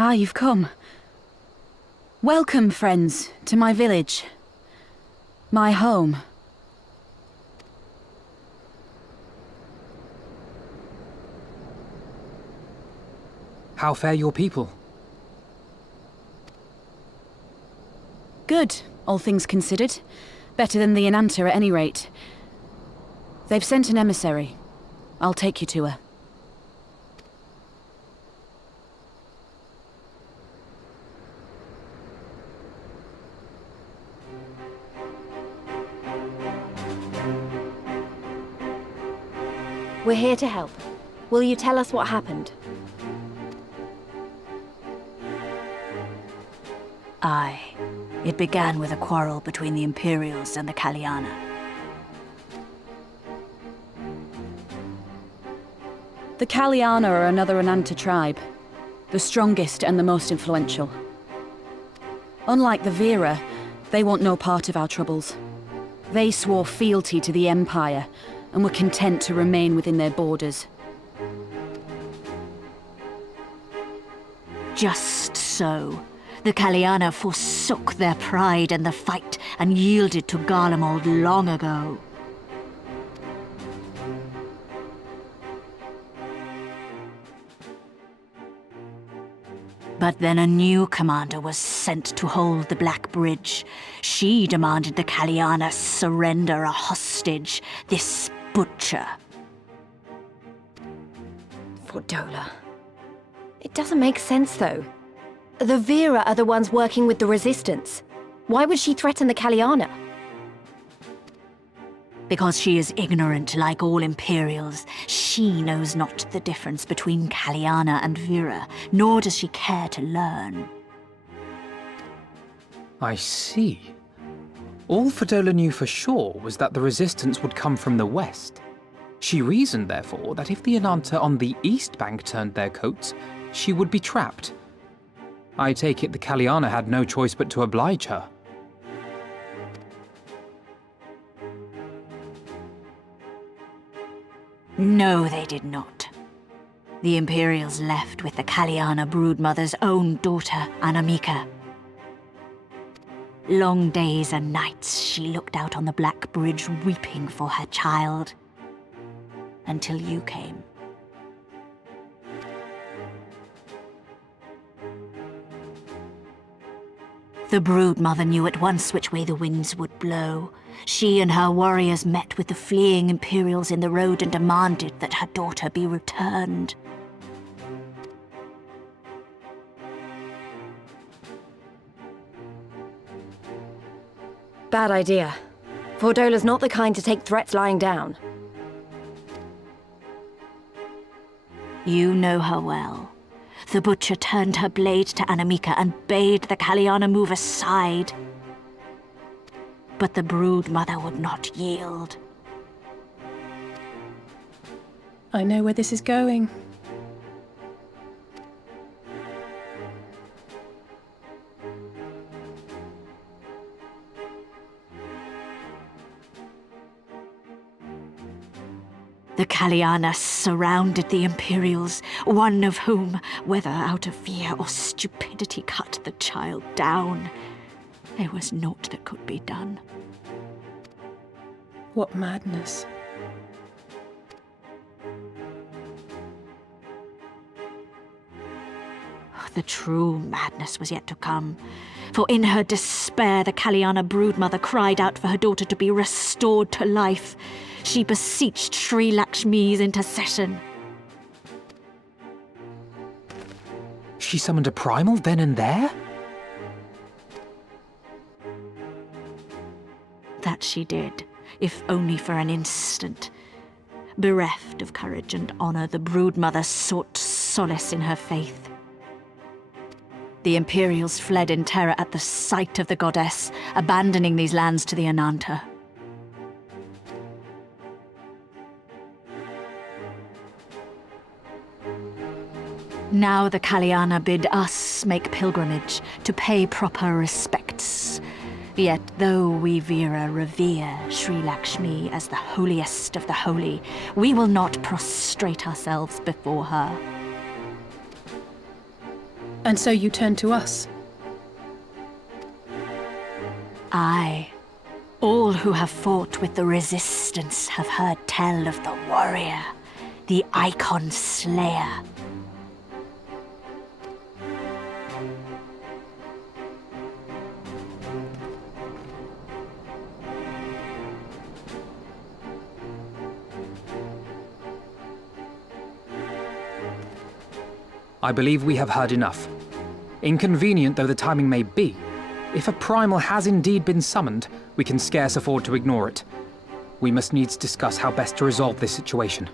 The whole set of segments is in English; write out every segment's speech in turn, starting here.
Ah, you've come. Welcome, friends, to my village. My home. How fare your people? Good, all things considered. Better than the Ananta at any rate. They've sent an emissary. I'll take you to her. We're here to help. Will you tell us what happened? Aye. It began with a quarrel between the Imperials and the Kaliana. The Kaliana are another Ananta tribe. The strongest and the most influential. Unlike the Vera, they want no part of our troubles. They swore fealty to the Empire, and were content to remain within their borders. Just so. The Kaliana forsook their pride in the fight and yielded to Garlemald long ago. But then a new commander was sent to hold the Black Bridge. She demanded the Kaliana surrender a hostage, this butcher. Fordola. It doesn't make sense, though. The Vera are the ones working with the Resistance. Why would she threaten the Kaliana? Because she is ignorant like all Imperials. She knows not the difference between Kaliana and Vera, nor does she care to learn. I see. All Fordola knew for sure was that the resistance would come from the west. She reasoned, therefore, that if the Ananta on the east bank turned their coats, she would be trapped. I take it the Kaliana had no choice but to oblige her. No, they did not. The Imperials left with the Kaliana broodmother's own daughter, Anamika. Long days and nights she looked out on the Black Bridge weeping for her child. Until you came. The broodmother knew at once which way the winds would blow. She and her warriors met with the fleeing Imperials in the road and demanded that her daughter be returned. Bad idea. Fordola's not the kind to take threats lying down. You know her well. The butcher turned her blade to Anamika and bade the Kaliana move aside. But the broodmother would not yield. I know where this is going. The Kaliana surrounded the Imperials, one of whom, whether out of fear or stupidity, cut the child down. There was naught that could be done. What madness. The true madness was yet to come. For in her despair, the Kaliana broodmother cried out for her daughter to be restored to life. She beseeched Sri Lakshmi's intercession. She summoned a primal then and there? That she did, if only for an instant. Bereft of courage and honor, the broodmother sought solace in her faith. The Imperials fled in terror at the sight of the goddess, abandoning these lands to the Ananta. Now the Kaliana bid us make pilgrimage to pay proper respects. Yet though we Vera revere Sri Lakshmi as the holiest of the holy, we will not prostrate ourselves before her. And so you turn to us. Aye. All who have fought with the Resistance have heard tell of the warrior, the Icon Slayer. I believe we have heard enough. Inconvenient though the timing may be, if a primal has indeed been summoned, we can scarce afford to ignore it. We must needs discuss how best to resolve this situation.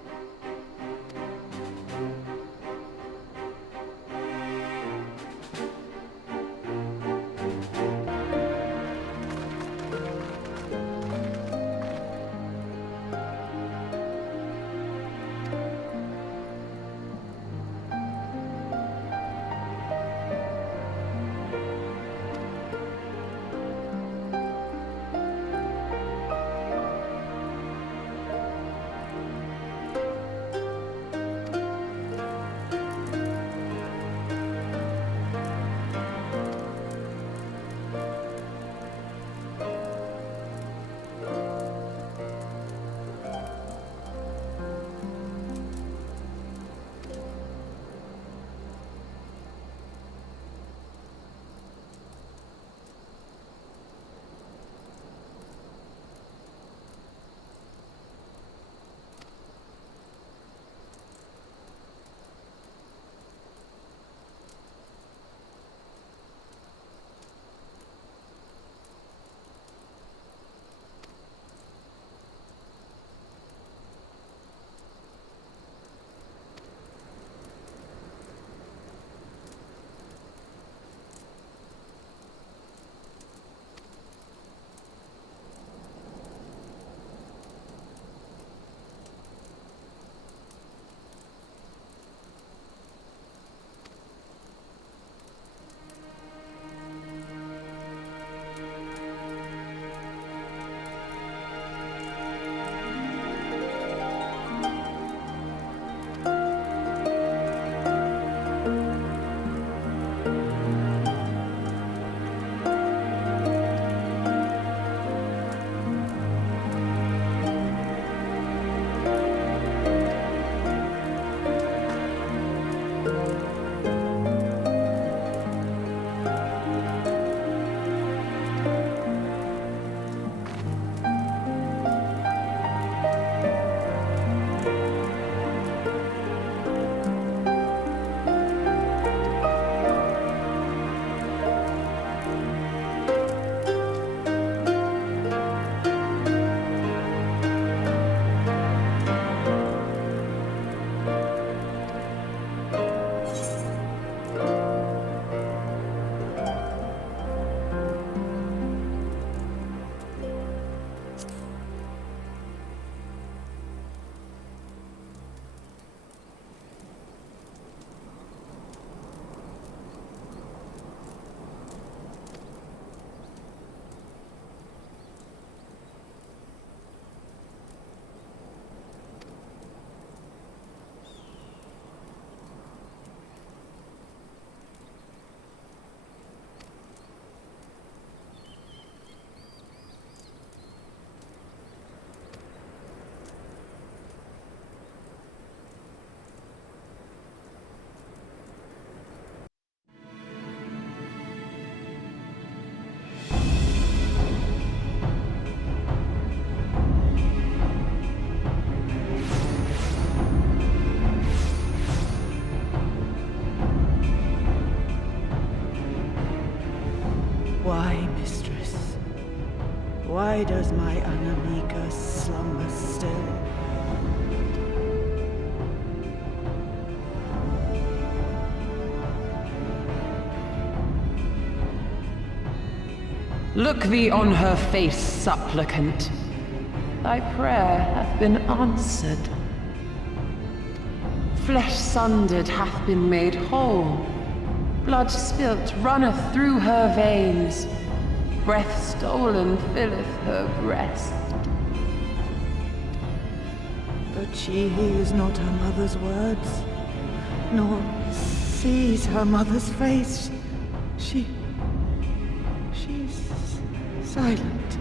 Why, mistress? Why does my Anamika slumber still? Look thee on her face, supplicant. Thy prayer hath been answered. Flesh sundered hath been made whole. Blood spilt runneth through her veins. Breath stolen filleth her breast. But she hears not her mother's words, nor sees her mother's face, she's silent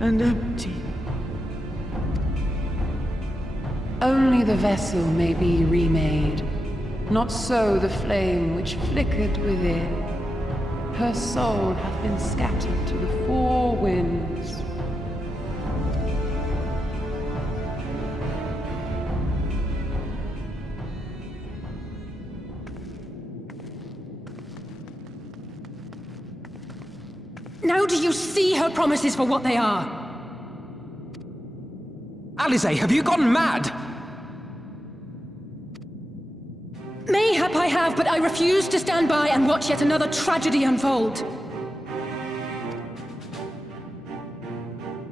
and empty. Only the vessel may be remade, not so the flame which flickered within. Her soul hath been scattered to the four winds. Now do you see her promises for what they are? Alize, have you gone mad? Mayhap I have, but I refuse to stand by and watch yet another tragedy unfold.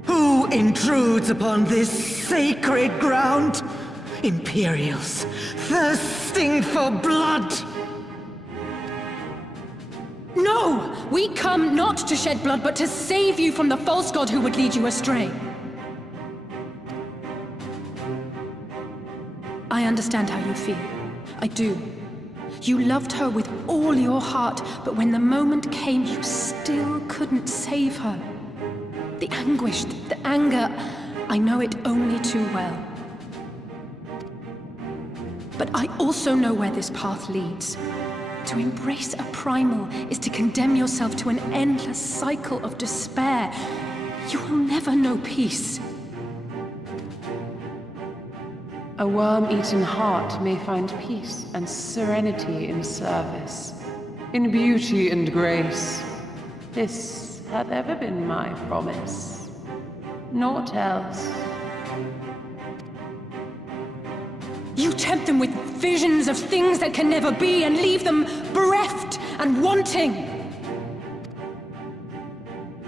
Who intrudes upon this sacred ground? Imperials, thirsting for blood! No! We come not to shed blood, but to save you from the false god who would lead you astray. I understand how you feel. I do. You loved her with all your heart, but when the moment came, you still couldn't save her. The anguish, the anger, I know it only too well. But I also know where this path leads. To embrace a primal is to condemn yourself to an endless cycle of despair. You will never know peace. A worm-eaten heart may find peace and serenity in service, in beauty and grace. This hath ever been my promise. Naught else. You tempt them with visions of things that can never be and leave them bereft and wanting.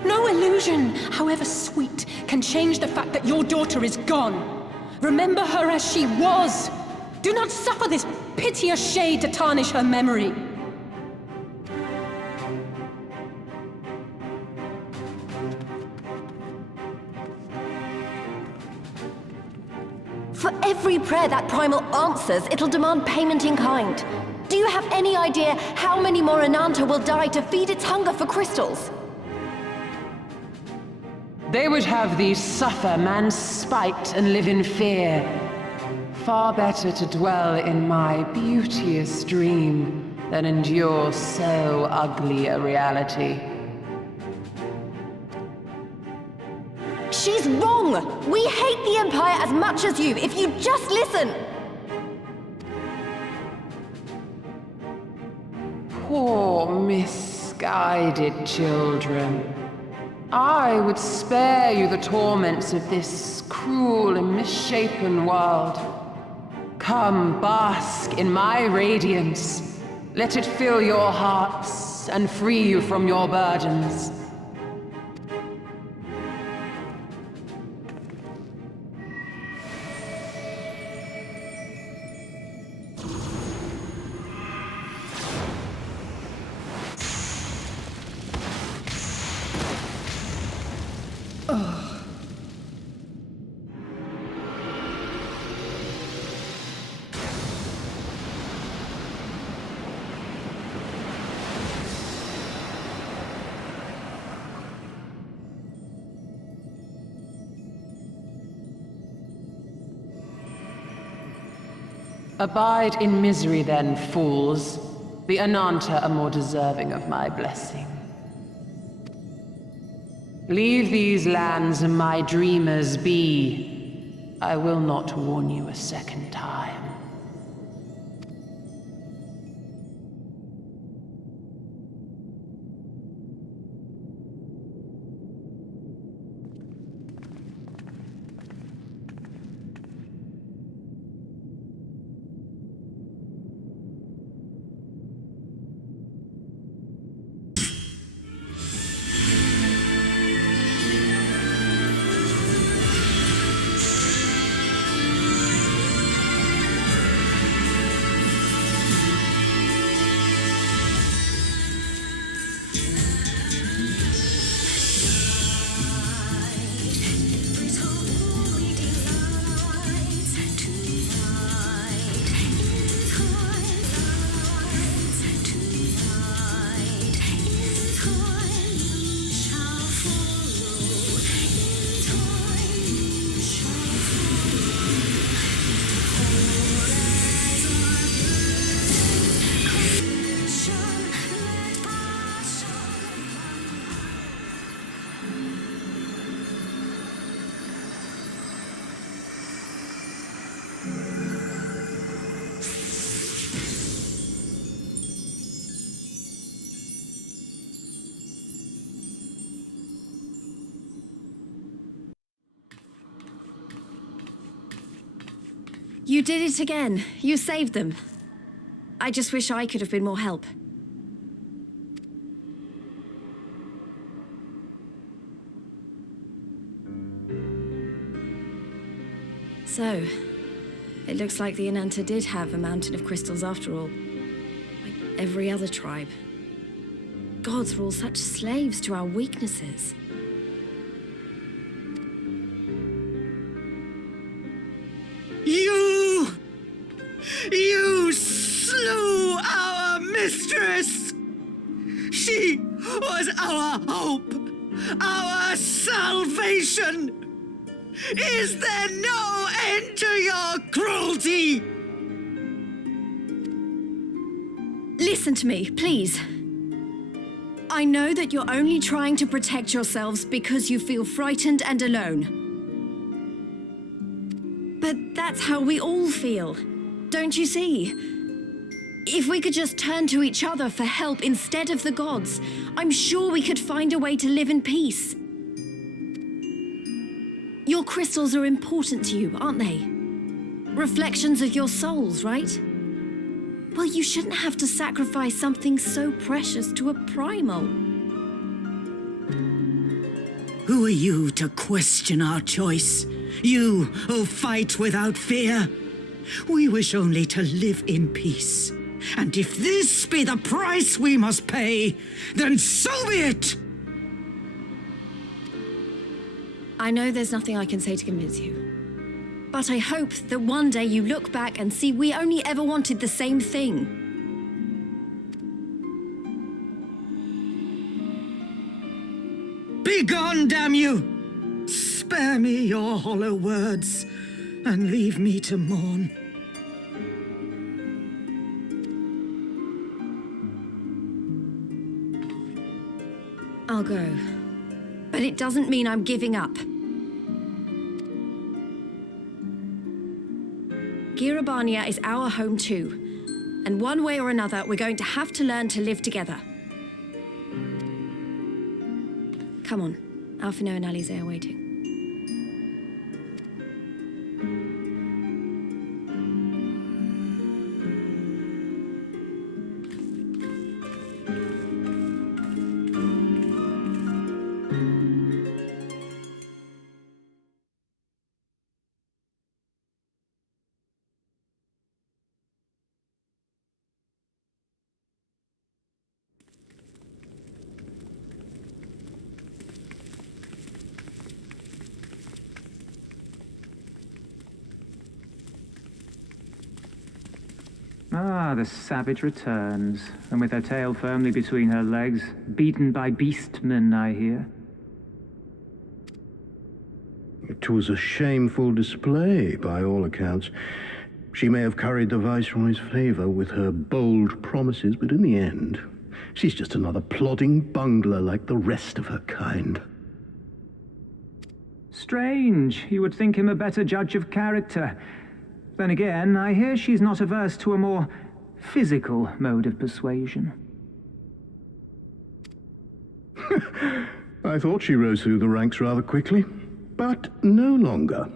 No illusion, however sweet, can change the fact that your daughter is gone. Remember her as she was. Do not suffer this piteous shade to tarnish her memory. For every prayer that primal answers, it'll demand payment in kind. Do you have any idea how many more Ananta will die to feed its hunger for crystals? They would have thee suffer man's spite and live in fear. Far better to dwell in my beauteous dream than endure so ugly a reality. She's wrong! We hate the Empire as much as you, if you just listen! Poor misguided children. I would spare you the torments of this cruel and misshapen world. Come, bask in my radiance. Let it fill your hearts and free you from your burdens. Abide in misery then, fools. The Ananta are more deserving of my blessing. Leave these lands and my dreamers be. I will not warn you a second time. You did it again. You saved them. I just wish I could have been more help. So, it looks like the Ananta did have a mountain of crystals after all. Like every other tribe. Gods were all such slaves to our weaknesses. You slew our mistress! She was our hope, our salvation! Is there no end to your cruelty? Listen to me, please. I know that you're only trying to protect yourselves because you feel frightened and alone. But that's how we all feel, don't you see? If we could just turn to each other for help instead of the gods, I'm sure we could find a way to live in peace. Your crystals are important to you, aren't they? Reflections of your souls, right? Well, you shouldn't have to sacrifice something so precious to a primal. Who are you to question our choice? You who fight without fear? We wish only to live in peace. And if this be the price we must pay, then so be it! I know there's nothing I can say to convince you. But I hope that one day you look back and see we only ever wanted the same thing. Begone, damn you! Spare me your hollow words, and leave me to mourn. I'll go. But it doesn't mean I'm giving up. Girabania is our home too. And one way or another, we're going to have to learn to live together. Come on. Alphino and Alize are waiting. Ah, the savage returns, and with her tail firmly between her legs, beaten by beastmen, I hear. It was a shameful display, by all accounts. She may have curried the Viceroy's favor with her bold promises, but in the end, she's just another plodding bungler like the rest of her kind. Strange. You would think him a better judge of character. Then again, I hear she's not averse to a more physical mode of persuasion. I thought she rose through the ranks rather quickly, but no longer.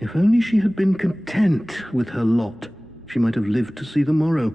If only she had been content with her lot, she might have lived to see the morrow.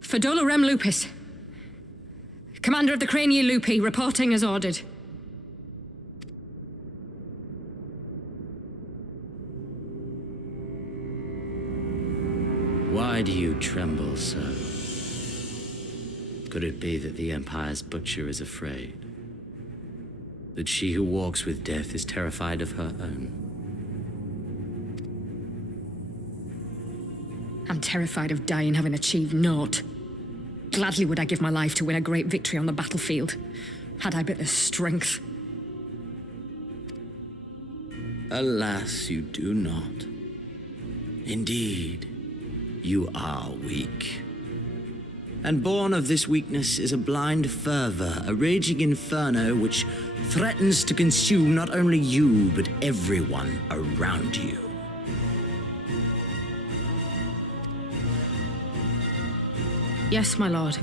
Fadola Rem Lupus. Commander of the Kreia Lupi, reporting as ordered. Why do you tremble so? Could it be that the Empire's butcher is afraid? That she who walks with death is terrified of her own? I'm terrified of dying having achieved naught. Gladly would I give my life to win a great victory on the battlefield, had I but the strength. Alas, you do not. Indeed, you are weak. And born of this weakness is a blind fervor, a raging inferno which threatens to consume not only you, but everyone around you. Yes, my lord.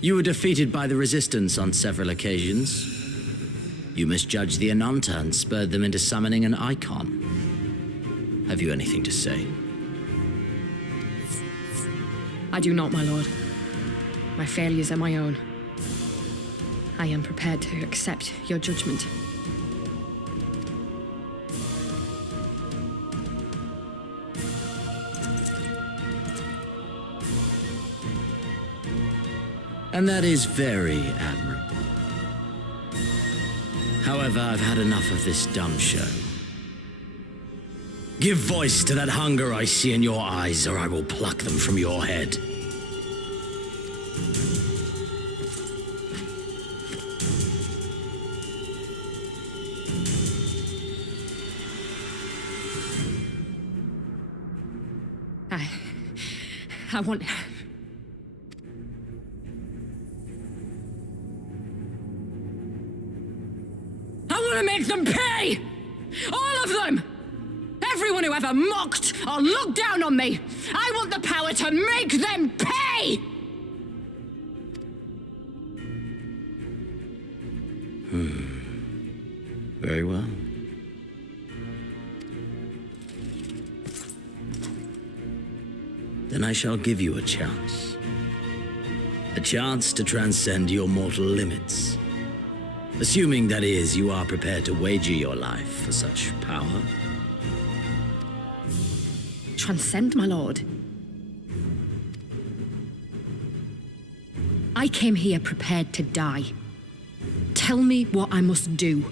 You were defeated by the Resistance on several occasions. You misjudged the Ananta and spurred them into summoning an icon. Have you anything to say? I do not, my lord. My failures are my own. I am prepared to accept your judgment. And that is very admirable. However, I've had enough of this dumb show. Give voice to that hunger I see in your eyes, or I will pluck them from your head. I want... I want to make them pay! All of them! Everyone who ever mocked or looked down on me! I want the power to make them pay! Very well. Then I shall give you a chance. A chance to transcend your mortal limits. Assuming, that is, you are prepared to wager your life for such power. Transcend, my lord. I came here prepared to die. Tell me what I must do.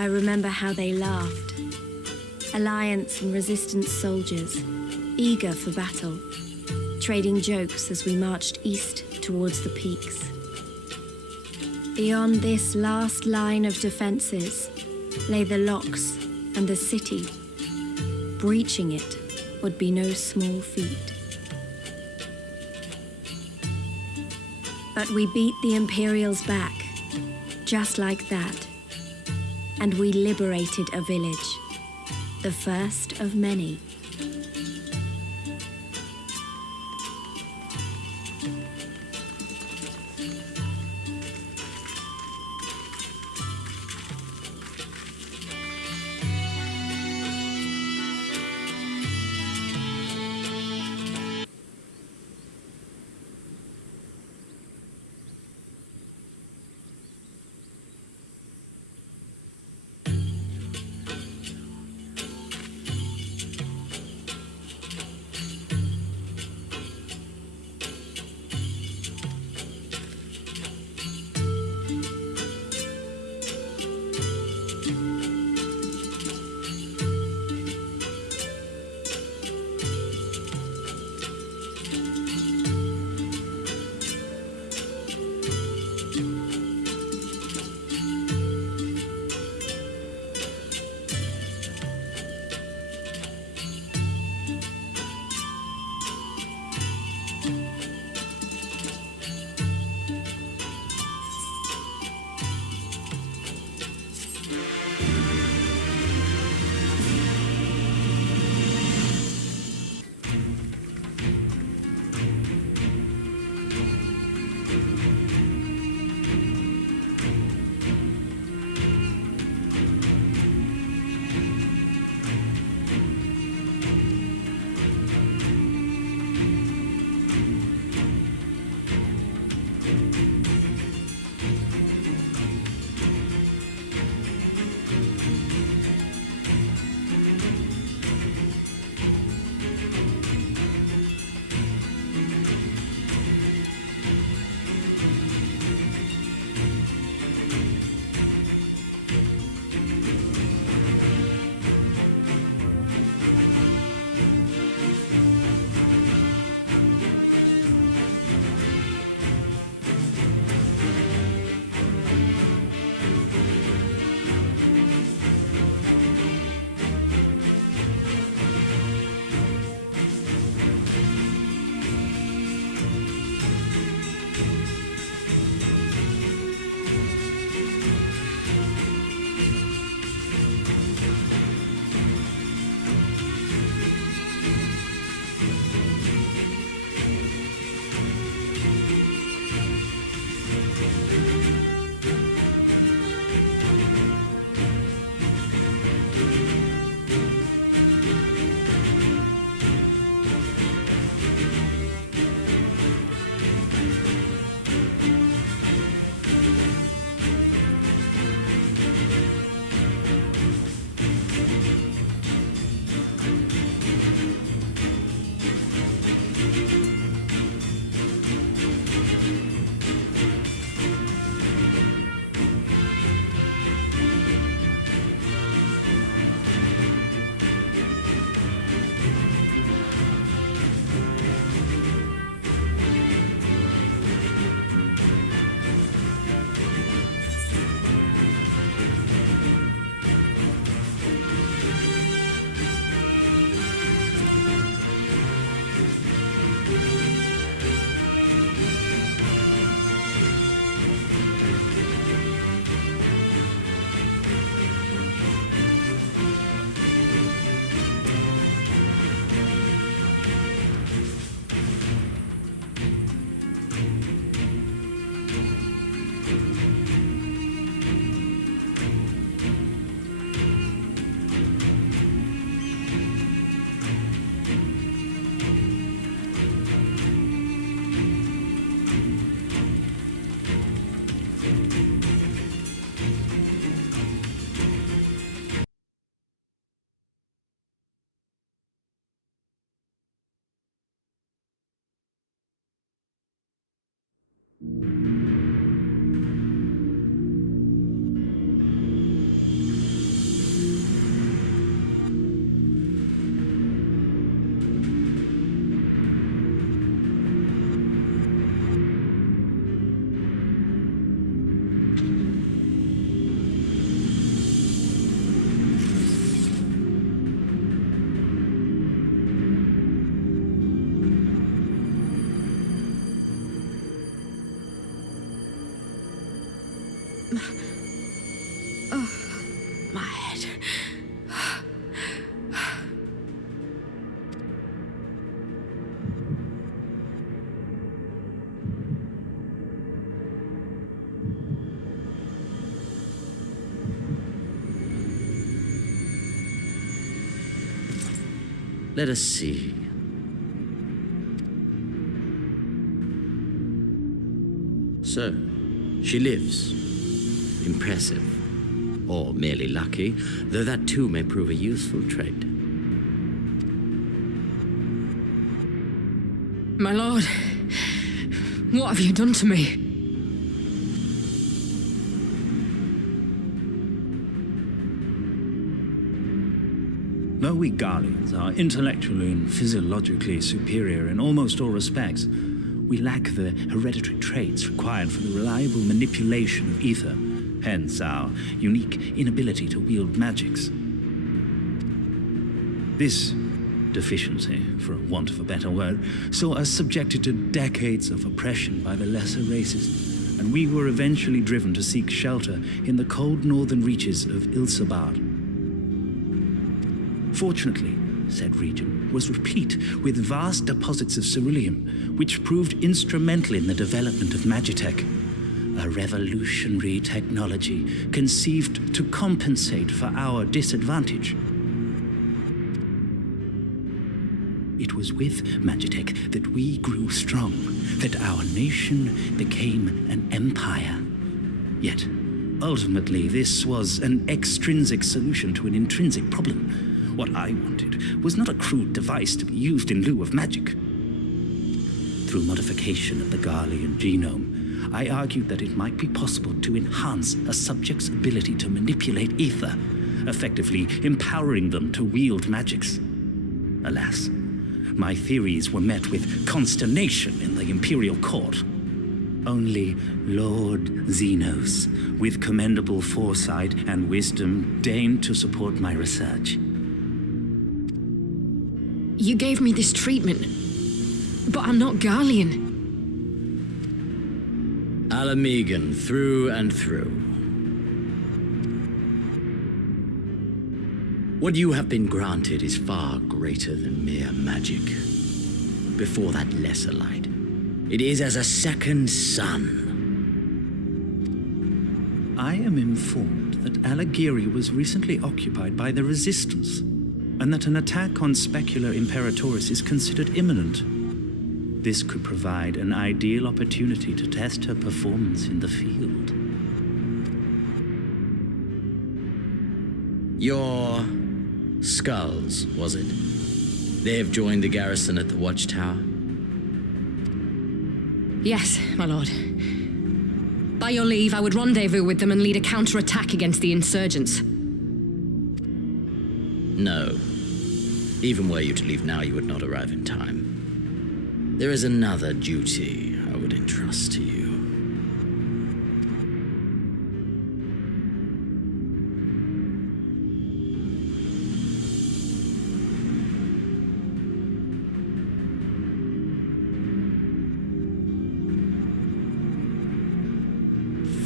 I remember how they laughed. Alliance and Resistance soldiers, eager for battle, trading jokes as we marched east towards the peaks. Beyond this last line of defenses lay the locks and the city. Breaching it would be no small feat. But we beat the Imperials back, just like that. And we liberated a village, the first of many. My head. Let us see. So, she lives. Impressive. Or merely lucky, though that too may prove a useful trait. My lord, what have you done to me? Though we Garleans are intellectually and physiologically superior in almost all respects, we lack the hereditary traits required for the reliable manipulation of ether, hence our unique inability to wield magics. This deficiency, for want of a better word, saw us subjected to decades of oppression by the lesser races, and we were eventually driven to seek shelter in the cold northern reaches of Ilsabard. Fortunately, said region was replete with vast deposits of ceruleum, which proved instrumental in the development of Magitech, a revolutionary technology conceived to compensate for our disadvantage. It was with Magitech that we grew strong, that our nation became an empire. Yet, ultimately, this was an extrinsic solution to an intrinsic problem. What I wanted was not a crude device to be used in lieu of magic. Through modification of the Garlean genome, I argued that it might be possible to enhance a subject's ability to manipulate ether, effectively empowering them to wield magics. Alas, my theories were met with consternation in the Imperial Court. Only Lord Xenos, with commendable foresight and wisdom, deigned to support my research. You gave me this treatment, but I'm not Garlean. Alamegan through and through. What you have been granted is far greater than mere magic. Before that lesser light, it is as a second sun. I am informed that Alighieri was recently occupied by the Resistance, and that an attack on Specular Imperatoris is considered imminent. This could provide an ideal opportunity to test her performance in the field. Your skulls, was it? They have joined the garrison at the watchtower? Yes, my lord. By your leave, I would rendezvous with them and lead a counterattack against the insurgents. No. Even were you to leave now, you would not arrive in time. There is another duty I would entrust to you.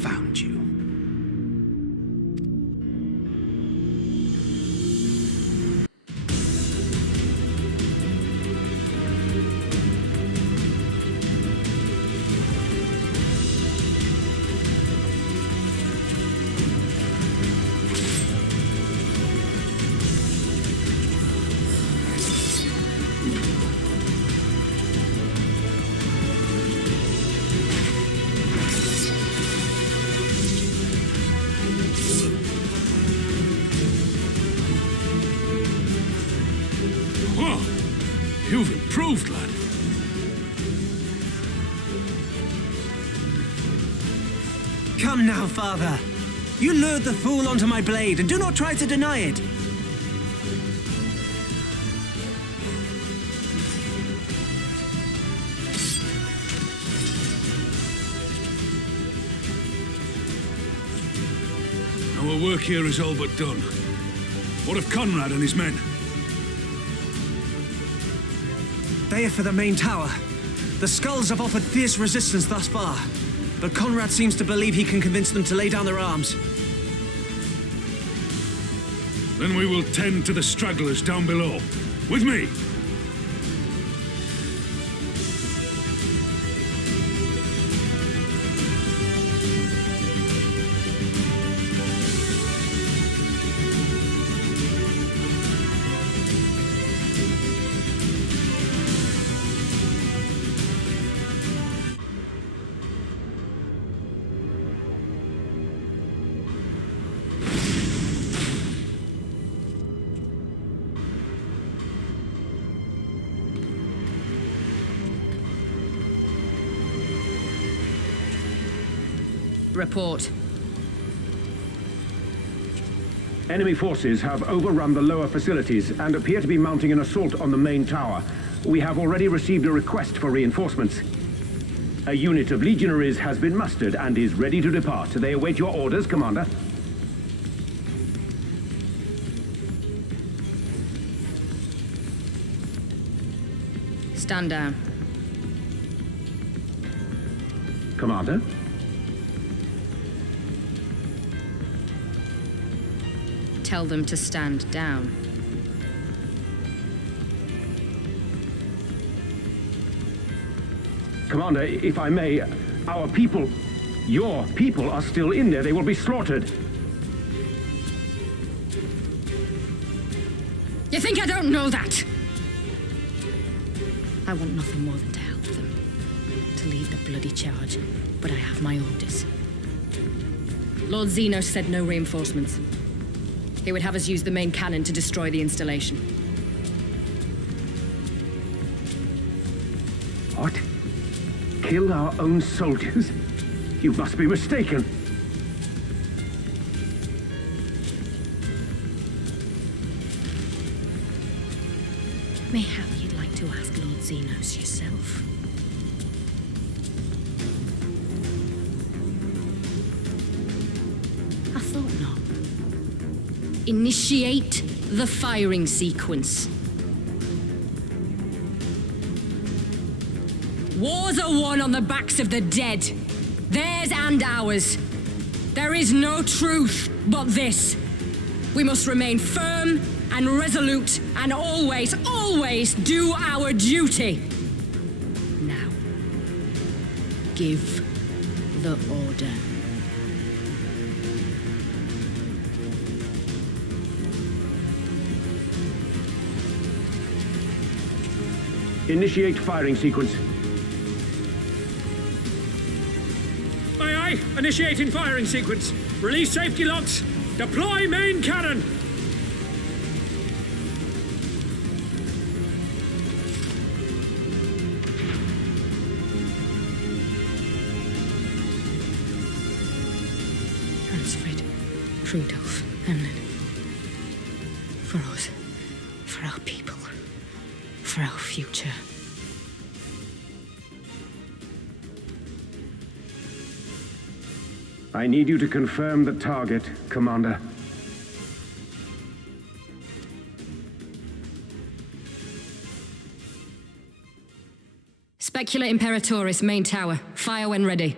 Found you. You've improved, lad. Come now, father. You lured the fool onto my blade, and do not try to deny it. Our work here is all but done. What of Conrad and his men? They are for the main tower. The skulls have offered fierce resistance thus far. but Conrad seems to believe he can convince them to lay down their arms. Then we will tend to the stragglers down below. With me! Report. Enemy forces have overrun the lower facilities and appear to be mounting an assault on the main tower. We have already received a request for reinforcements. A unit of legionaries has been mustered and is ready to depart. They await your orders, Commander. Stand down. Commander? Tell them to stand down. Commander, if I may, our people, your people are still in there. They will be slaughtered. You think I don't know that? I want nothing more than to help them, to lead the bloody charge, but I have my orders. Lord Zeno said no reinforcements. He would have us use the main cannon to destroy the installation. What? Kill our own soldiers? You must be mistaken. Mayhap you'd like to ask Lord Zenos yourself. I thought not. Initiate the firing sequence. Wars are won on the backs of the dead. Theirs and ours. There is no truth but this. We must remain firm and resolute and always, always do our duty. Now, give the order. Initiate firing sequence. Aye, aye. Initiating firing sequence. Release safety locks. Deploy main cannon. Hansfrid, Rudolph, Emlyn. For us, for our people, for our future. I need you to confirm the target, Commander. Specula Imperatoris, main tower. Fire when ready.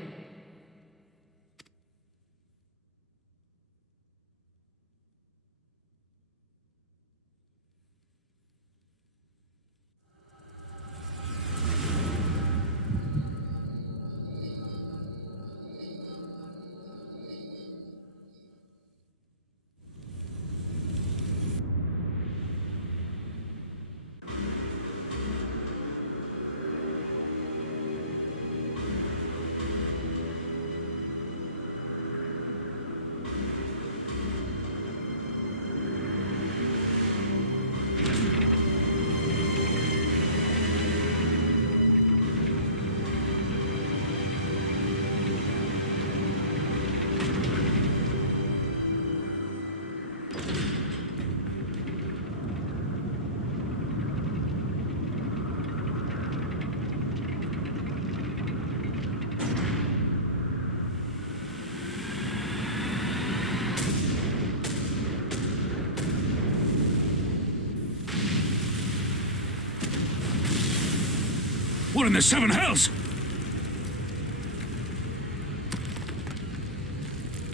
What in the seven hells?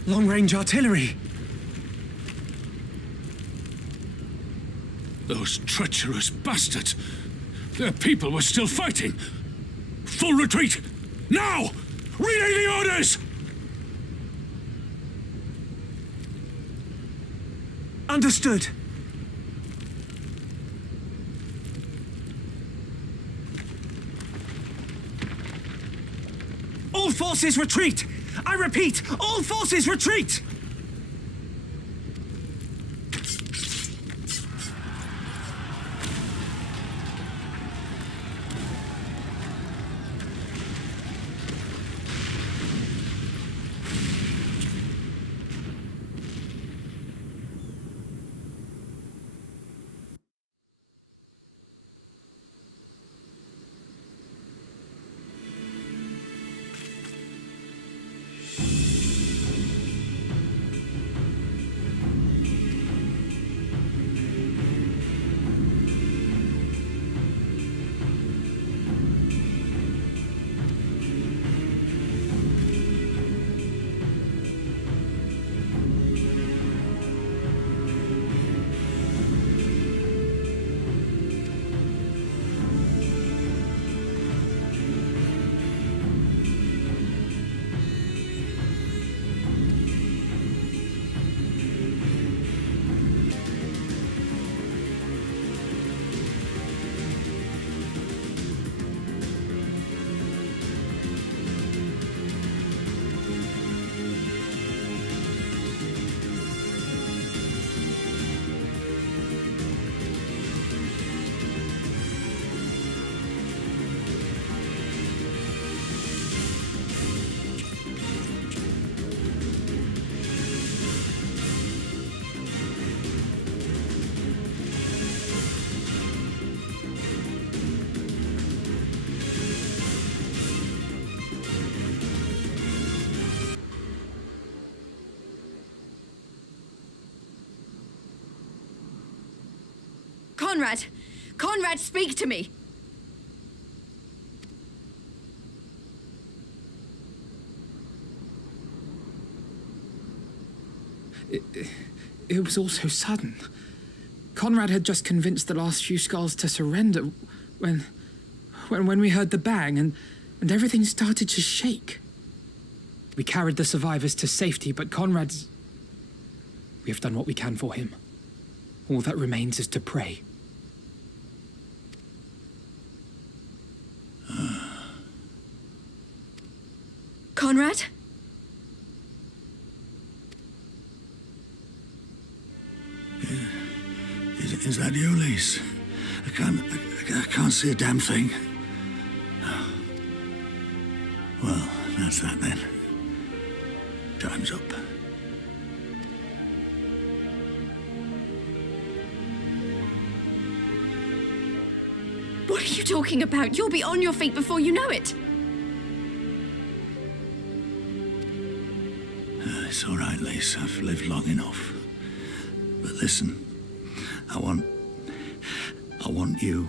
Long-range artillery! Those treacherous bastards! Their people were still fighting! Full retreat! Now! Relay the orders! Understood. All forces retreat! I repeat, all forces retreat! Conrad! Conrad, speak to me! It was all so sudden. Conrad had just convinced the last few skulls to surrender when we heard the bang and everything started to shake. We carried the survivors to safety, but Conrad's... We have done what we can for him. All that remains is to pray. Conrad? Is that you, Lise? I can't see a damn thing. Well, that's that then. Time's up. What are you talking about? You'll be on your feet before you know it. It's all right, Lise. I've lived long enough. But listen, I want you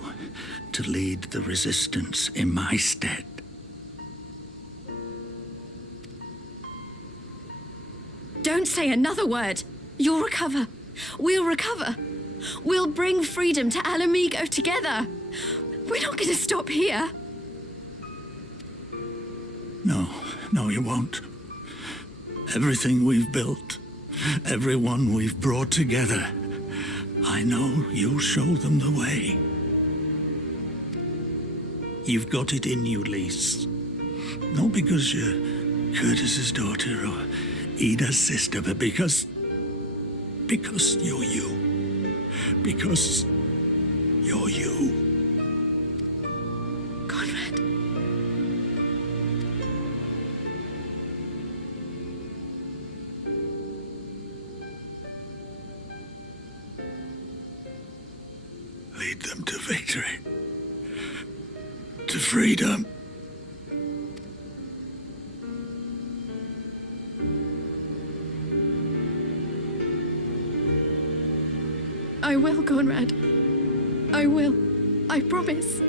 to lead the resistance in my stead. Don't say another word. You'll recover. We'll recover. We'll bring freedom to Alamigo together. We're not going to stop here. No, you won't. Everything we've built, everyone we've brought together, I know you'll show them the way. You've got it in you, Lise. Not because you're Curtis's daughter or Ida's sister, but because you're you. Because you're you. Conrad. Lead them to victory. To freedom. I will, Conrad. I will. I promise.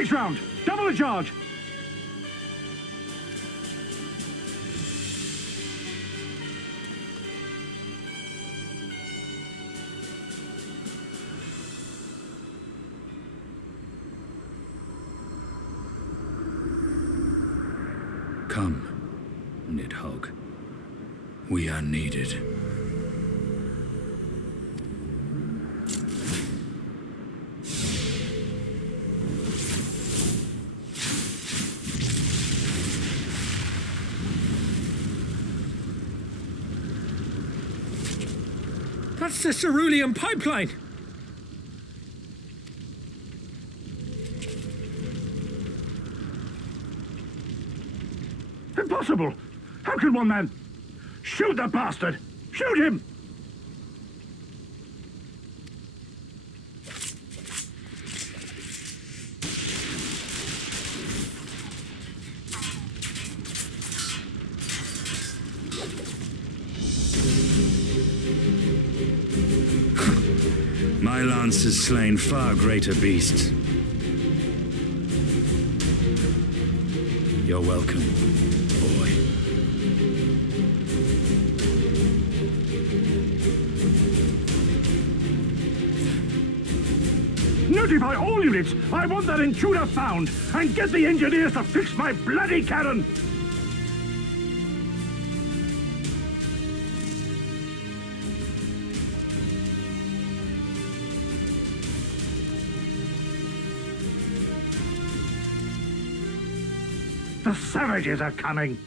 6 round! Double the charge! Come, Nidhogg. We are needed. That's the cerulean pipeline! Impossible! How can one man... Shoot the bastard! Shoot him! My lance has slain far greater beasts. You're welcome, boy. Notify all units! I want that intruder found! And get the engineers to fix my bloody cannon! The savages are coming!